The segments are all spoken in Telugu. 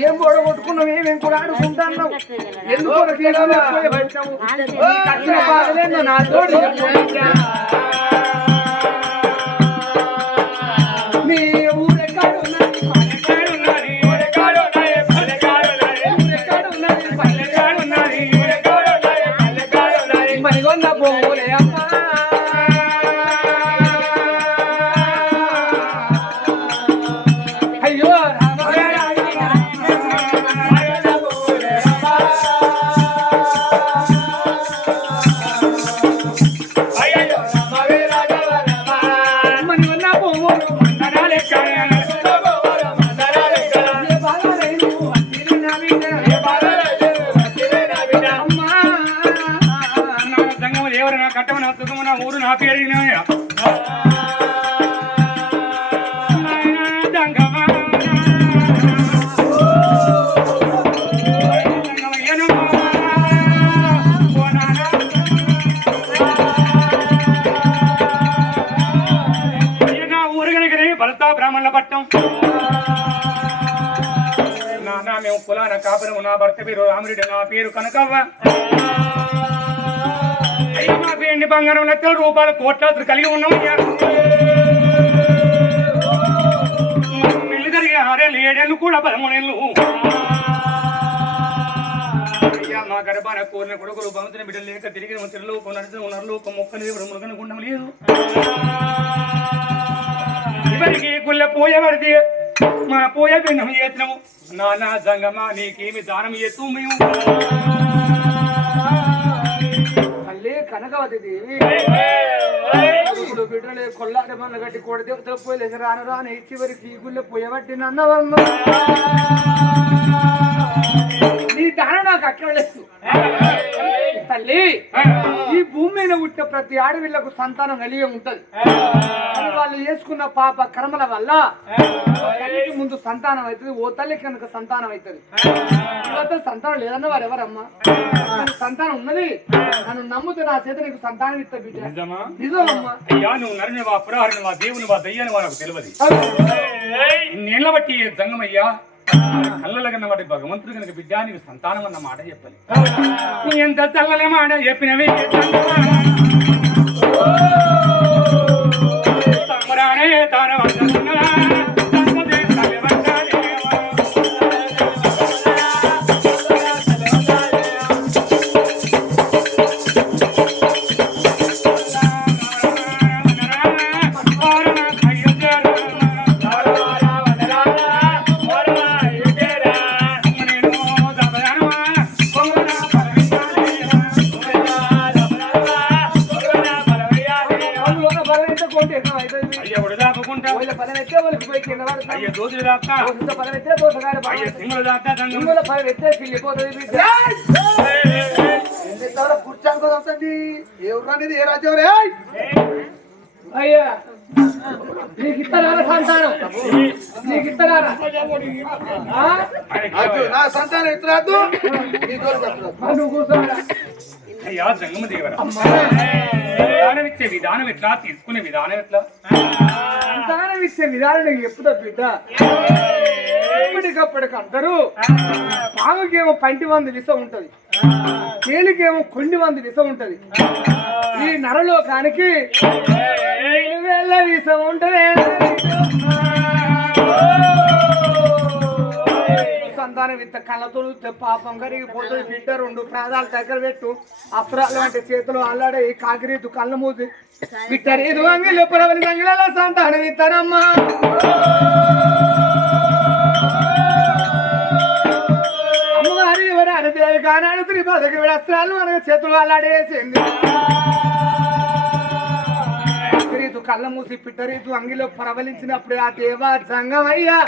ఏం పొడగొట్టుకున్నావు ఏమేం కూడా ఆడుకుంటున్నావు? ఎందుకు కాపురము నా భర్త పేరు రామరెడ్డి నా పేరు కనకవ్వ. అయ్యా మా వెండి బంగారం లక్షల రూపాయలు కోట్లాసులు కలిగి ఉన్నామయ్యా. పెళ్ళి జరిగే ఆరేళ్ళు ఏడేళ్ళు కూడా పదమూడేళ్ళు అయ్యా మా గర్భాన కోరిన కొడుకులు భవంతుని బిడ్డలు లేక తిరిగి తిరులు నడిచిన ఉన్నారు ఒక మొక్కని దేవుడు మురుగన గుండం లేదు. ఇవరికి గుళ్ళ పోయేవారిది. మా పోయ భిన్నం చేసినాము నానా జంగమా నీకేమి దానం చేస్తూ మేము తల్లి కనకవతి దేవి ఇప్పుడు బిడ్డలు కొల్లాడి మన గట్టి కోడి దేవతలు పోయి రాను రాను ఇచ్చి వరకు ఈ గుళ్ళో పోయబట్టి నన్నవమ్మ. నీ దానం నాకు లేదు తల్లి ఈ మీద పుట్టిన ప్రతి ఆడవిళ్ళకు సంతానం కలిగి ఉంటది. వాళ్ళు చేసుకున్న పాప కర్మల వల్ల తల్లికి ముందు సంతానం అవుతుంది ఓ తల్లి కనుక సంతానం అవుతుంది. ఇవతల సంతానం లేదన్న వారు ఎవరమ్మా? సంతానం ఉన్నది నన్ను నమ్ముతే నా చేత నీకు సంతానం ఇస్తా బిడ్డ. నిజమా? నిజమమ్మా. అయ్యా నువ్వు నరిని వా పురారిని వా దేవుని వా దయ్యాని వా నాకు తెలియదు నీళ్ళ బట్టి జంగమయ్యా? కళ్ళల కన్నా వాటి భగవంతుడు కనుక బిడ్డ నీకు సంతానం అన్న మాట చెప్పాలి. ఎంత చల్లలే మాట చెప్పినవి కోటి ఎక్కువ అవుతుంది అయ్య ఉడదాపుకుంటా వాళ్ళ బలం అయితే వాళ్ళకి పోయి కింద పడుతుంది అయ్య దోతులు దాకా ఇంత బలం అయితే దోసగారి అయ్య బలం సింగులు దాకా సంగం ఇందులో బలం అయితే పిల్లిపోతుంది బిడ్డ. కూర్చోనుకోదండి ఎవరు అనేది ఏ రాజ్యం రే? అయ్యా నీకు ఇస్తారా సంతానం. నీకు ఇస్తారా ఆ? నా సంతానం ఇతరాదు ఆ, నువ్వు కూర్చోరా. అయ్యా జంగమ దేవర విధానం ఇచ్చే విధానం ఎట్లా? తీసుకునే విధానం ఎట్లా? సంతానం ఇచ్చే విధానం నీకు ఎప్పుడో బిడ్డ. ఎప్పటికప్పటికి అందరూ పాముకేమో పంటి వంద విషం ఉంటది. తేలికేమో కొన్ని వంద విషం ఉంటది. ఈ నరలోకానికి వెళ్ళ విషం ఉంటది. సంతానం ఇంత కళ్ళతో పాపం కరిగిపోతుంది బిడ్డ రెండు ప్రాణాలు దగ్గర పెట్టు అస్త్రాలు అంటే చేతులు అల్లాడే ఈ కాకిరీతు కళ్ళు మూసి బిడ్డరీదు అంగిలు పురవలి సంగిల సంతానం ఇస్తారమ్మా అమ్మవారి ఎవరు దేవి కానాడు బతుకు విడస్త్రాలు మనకు చేతులు అల్లాడేసింది రీతు కళ్ళ మూసి పిట్టరీతు అంగిలో ప్రబలించినప్పుడు ఆ దేవా సంగమయ్యా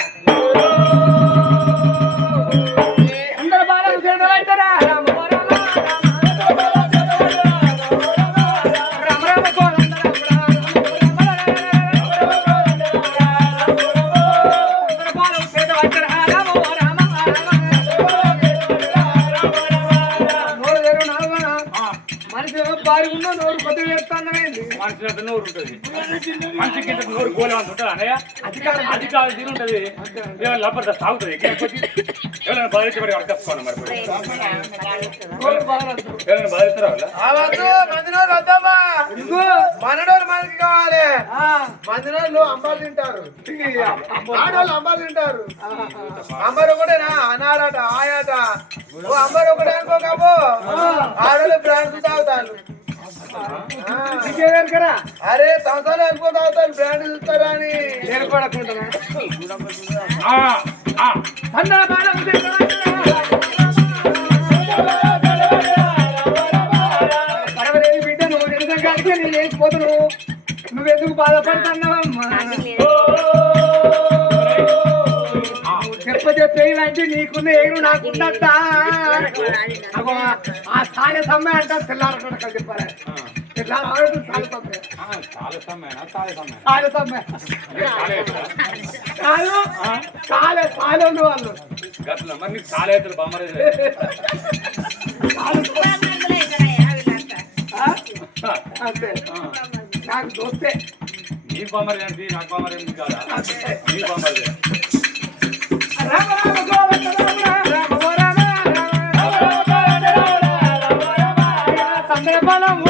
మనిషికి నోరు అంత ఉంటుంది అన్నయ్య అధికారం ఉంటుంది ఏమైనా లబ్బర్ సాగుతుంది ఎవరైనా బాధించబడి అడగచ్చుకోండి మరి. ఎవరైనా బాధిస్తారా మనడోరు మనకి కావాలి ఆ, మందినోళ్ళు అంబాలు తింటారు. ఆడవాళ్ళు అంబాలు తింటారు అంబరు ఒకటేనా అనాడట ఆయాట ఓ అంబరు ఒకటే అనుకోకపో ఆడవాళ్ళు బ్రాండ్ తాగుతారు అరే సంవత్సరాలు అనుకో తాగుతారు బ్రాండ్ చూస్తారా అని ఏర్పడకుండా లేచిపోతున్నావు నువ్వెందుకు బాధపడుతున్నావమ్మా చెప్ప చెప్పేయంటే నీకున్న ఏడు నాకున్నట్ట అగో, ఆ సాయ సమ్మె అంట తెల్లారట చెప్పాలి వాళ్ళు గట్ల మరి చాలా ఎత్తులు బామ్మరే ఆ? అంతే నాకు దోస్తే నీ బామ్మరే ఏంటి నాకు బామ్మరే ఏంటి కాదా నీ బామ్మరే రామ రామ గోవింద రామ రామ ఓ రామ సందర్భాలం ఓడి అక్కడ రామ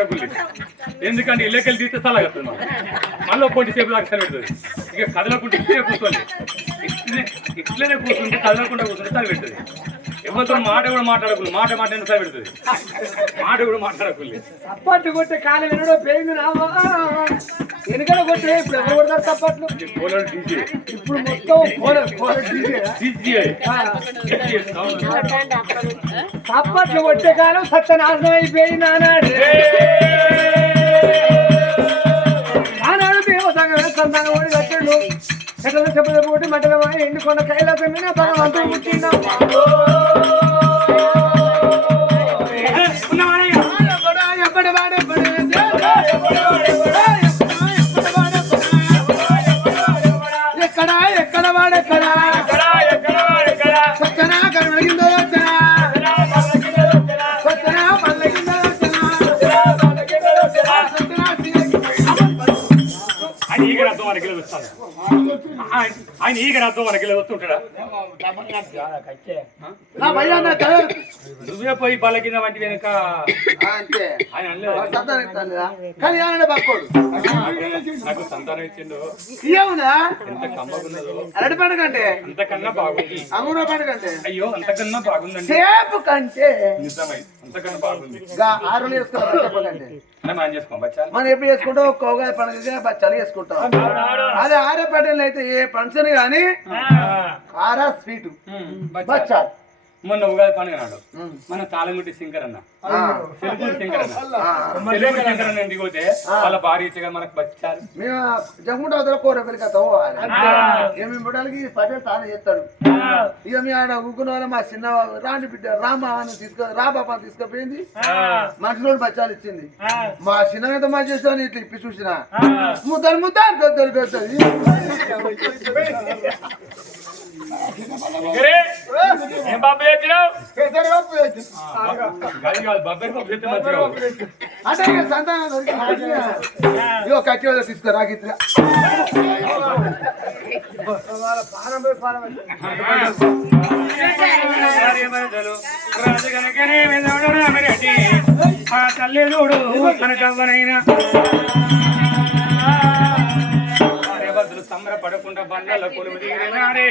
డబ్బులు ఎందుకంటే ఇళ్ళకెళ్ళి తీస్తే సలాగత్తుంది మళ్ళీ ఒక్కొంటి సేపు దాకా సరి పెడుతుంది. ఇక కదలకుండా ఇట్లే కూర్చోండి. ఇట్లనే ఇట్లనే కూర్చుంటే కదలకుండా కూర్చుంటే సరి పెడుతుంది. ఎవరితో మాట కూడా మాట్లాడకూడదు మాట మాట ఎంత సరి పెడుతుంది? మాట కూడా మాట్లాడకూడదు తప్పట్లు కొట్టే కాలం ఎన్నడో పెరిగింది రావా వెనుకల కొట్టే ఇప్పుడు ఎవరు కొడతారు తప్పట్లు పోలర్ డీజే. ఇప్పుడు మొత్తం పోలర్ పోలర్ డీజే. డీజే తప్పట్లు కొట్టే కాలం సత్యనాశనం అయిపోయింది ఆనాడు. ఆనాడు దేవతంగా సంతానం ఓడి కట్టాడు. ఎట్లా కొట్టి మట్టల ఎండుకొండ కైలాసం మీద భగవంతుడు పుట్టిండు ఆయన ఈగ రథం మనకి వస్తుంటాడా? పోయి బల కింద వంటి వెనుక అంతే. ఆయన అనలేదు సంతానం ఇస్తాను కదా కానీ ఆయన బక్కోడు నాకు సంతానం ఇచ్చిండు. ఏముందా? ఎంత కమ్మగున్నదో. అరటి పండుగ అంటే అంతకన్నా బాగుంది. అంగుర పండుగ అంటే అయ్యో అంతకన్నా బాగుందండి. సేపు కంటే. నిజమై అంతకన్నా బాగుంది. గా ఆరు వేసుకోవాలి చెప్పకంటే మనం ఏం చేసుకోం బచ్చాలు? మనం ఎప్పుడు చేసుకుంటాం? కోగా పండుగ బచ్చాలు చేసుకుంటాం. అదే ఆరే పట్టణంలో అయితే ఏ ఫంక్షన్ కానీ కారా స్వీట్. బచ్చాలు. మొన్న ఉగాది పండుగ నాడు. మన తాళంగుట్టి శంకర్ అన్న సెల్పూరి శంకర్ అన్న. సెల్పూరి శంకర్ అన్న ఇంటికి పోతే వాళ్ళ భార్య ఇచ్చగా మనకు బచ్చాలు మేము జమ్ముంటే అవతల కూర పెరిగతా ఏమి బిడ్డలకి పటేల్ తాను చేస్తాడు. ఇక మీ ఆడ ఊకున్న వాళ్ళ మా చిన్న రాండి బిడ్డ రామా అని తీసుకో రా బాబా అని తీసుకుపోయింది. మనుషులు బచ్చాలు ఇచ్చింది. మా చిన్న ఎంత మంచి చేస్తాను ఇట్లా ఇప్పి చూసిన. ముద్దరు ముద్దరు గద్దరు ఏం బాబు అంటే గది కాదు మంచిగా సంతానం కట్టి వాళ్ళు తీసుకో రాగిత్ర ఆ భార్యభర్తలు సంబరపడకుండా బండల కొలువు తీరినాడే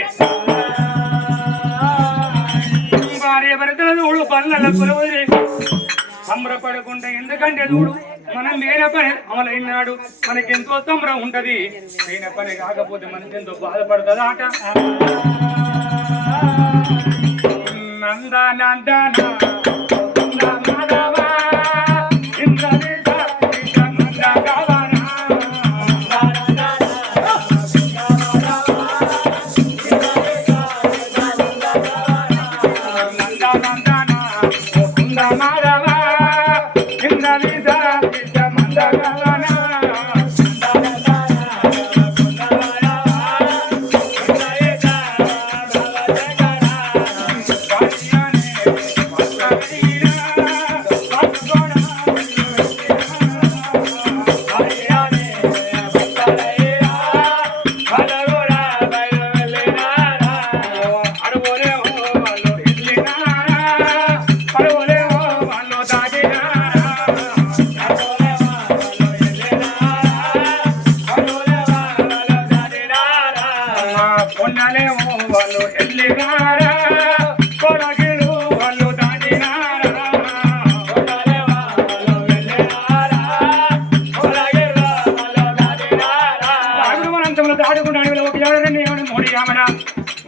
భార్యభర్తల దూడు బండల కొలువు సంబరపడకుండా ఎందుకంటే చూడు మనం వేరే పని అమలైనాడు. ఎంతో సంబరం ఉంటది. వేరే పని కాకపోతే మనకి ఎంతో బాధపడుతుంది ఆట నందా నందా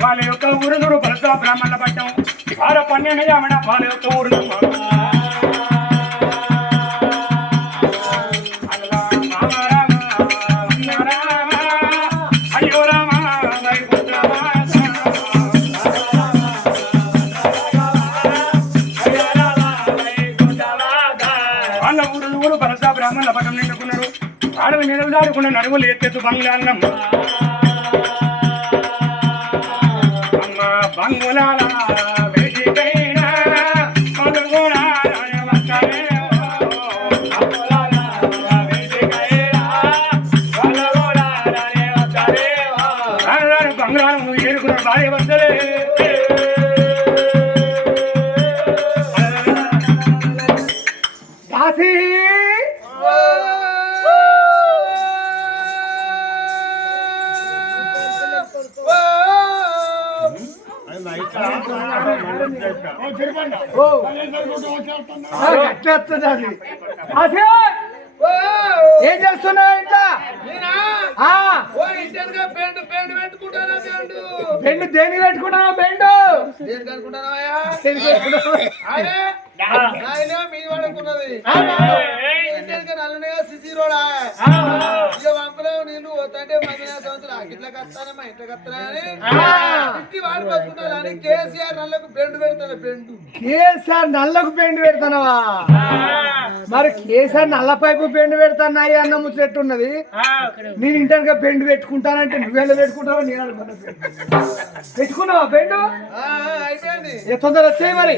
వాళ్ళ యొక్క ఊరు బలసా బ్రాహ్మణుల పట్టం. వాళ్ళ పన్నెండు యామణ వాళ్ళ యొక్క ఊరు పలుగులాల వస్తలేవో. బంగులాల వేదికైన పలుగులాల వస్తలేవో. రాను బంగారం భార్య వస్తలే వస్తుంది అది. ఏం చేస్తున్నావు ఇంట్లో? బెండు దేనికి పెట్టుకున్నావు బెండు? పెట్టుకున్నావు? ఇట్లా ఇట్లా ఇంటి కేసీఆర్ నల్లకు బెండు పెడతాను బెండు. కేసీఆర్ నల్లకు పెండు పెడతానవా? మరి కేసీఆర్ నల్ల పైపు పెండు పెడతానాయి అన్న ముచ్చట్టు ఉన్నది నేను ఇంటర్గా పెండు పెట్టుకుంటానంటే నువ్వెళ్ళ పెట్టుకుంటావా నేను అనుకున్నా. పెట్టుకున్నావా పెండు అయిపోయింది. తొందర వచ్చాయి మరి.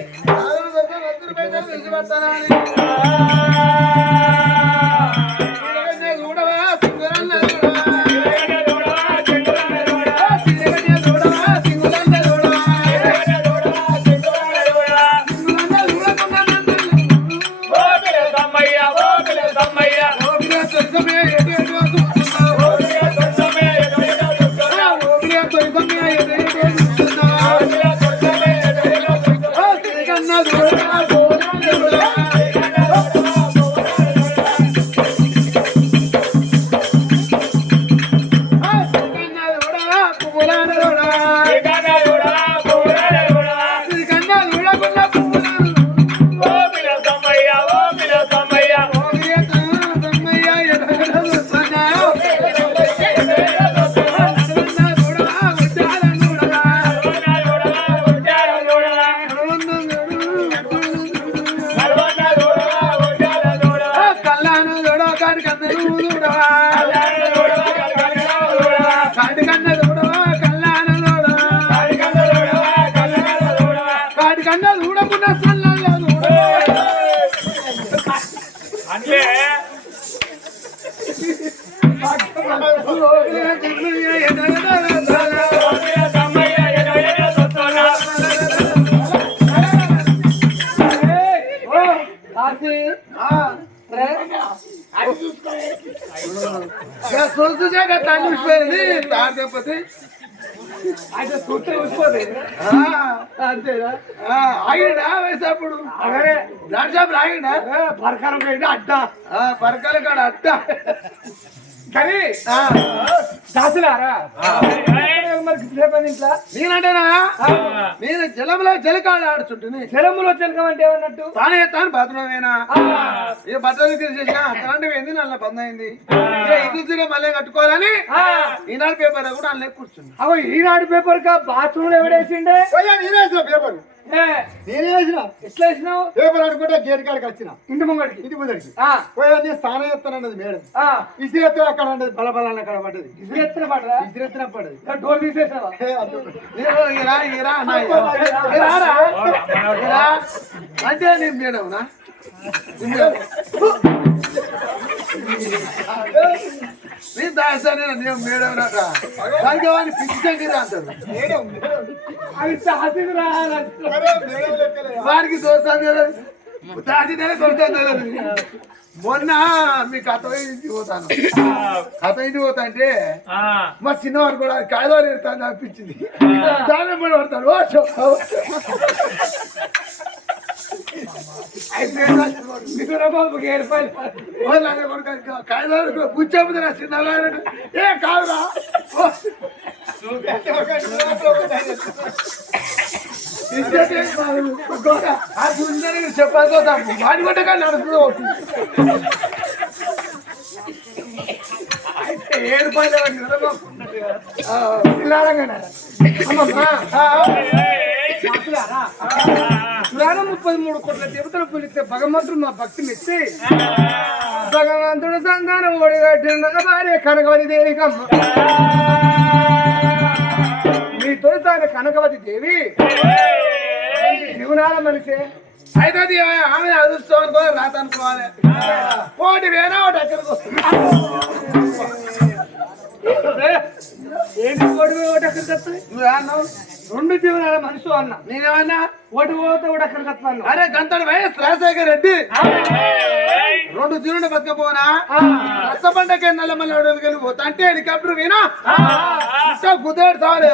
సొలుసు జాగా తాగిపోయింది తాగకపోతే అంతేనా ఆగిండా వేసేప్పుడు అదే దాడిసాపులు ఆగిండా పరకాలం కాడ అడ్డ పరకాల కాడ అడ్డ కానీ ఆ, నేనంటేనా? నేను జలంలో జలకాడ ఆడుచుంటుంది చెరములో చిలకమంటే ఏమన్నట్టు? తానే ఎత్తాను బాత్రూమేనా? ఏ బట్టలు తీసేసిన కరెంట్ పోయింది నల్ల బంద్ అయింది. తిరిగి మళ్ళీ కట్టుకోవాలని ఆ, ఈనాడు పేపర్ కూడా అందులో కూర్చుంది అగో ఈనాడు పేపర్ కా బాత్రూమ్ ఎవడేసిండే నేనేసిన పేపర్ నేనే వేసిన ఎట్లా వేసినావు పేపర్ అనుకుంటే గేట్ కాడికి వచ్చిన. ఇంటి ముంగడికి? ఇంటి ముందరికి. ఆ, పోయి నేను స్నానం చేస్తానన్నది మేడం. ఆ, ఇసిరెత్తు అక్కడ ఉండదు బలబలాన్ని అక్కడ పడ్డది. ఇసురు ఎత్తున పడరా ఇసిరెత్తిన పడ్డది డోర్ తీసేసావా? అటు. ఇరా, ఇరా, ఇరా, నేను దాసానే నేను మేడం నాక దానికి వాడిని పిచ్చి సంగీత అంటారు. వాడికి దోస్తాను దాచితే దోస్తాను మొన్న మీ కథ ఇంటికి పోతాను? కథ ఇంటికి పోతా అంటే మా చిన్నవాడు కూడా కాయదారు ఎడతాను అనిపించింది. దాని పడి పడతాడు. బాబుకి ఏర్పాటు కాయదారు కూర్చోపోతే నా చిన్నవాడు ఏ కాదురా చెప్పాలి వాడి కొట్ట కానీ నడుస్తుంది ఒకటి. అయితే ఏడు పని పురాణం ముప్పై మూడు కోట్ల దేవతలు పిలిస్తే భగవంతుడు మా భక్తి మెచ్చి. భగవంతుడు సంతానం ఒడిగట్టిన భార్య కనకవతి దేవికమ్మ మీ తొలిసారి కనకవతి దేవి. శివనాల మనిషే. అయితే ఆమె అదృష్టం అనుకోవాలి రాత అనుకోవాలి. ఒకటి వేనా ఒకటి అక్కడికి వస్తుంది. ఏంటి ఓడి ఒకటి నువ్వేమన్నావు రెండు జీవనాల మనిషి అన్న. నేనేమన్నా? ఓడి పోతే ఒకటి ఎక్కడికి వస్తాను? అరే గంతడు వైఎస్ రాజశేఖర్ రెడ్డి. రెండు జీరుడు బతకపోనా? రచ్చబండకే నల్లమల్లి అడవులకి వెళ్ళిపోతా అంటే హెలికాప్టర్ వినా గుద్దేడు చాలు.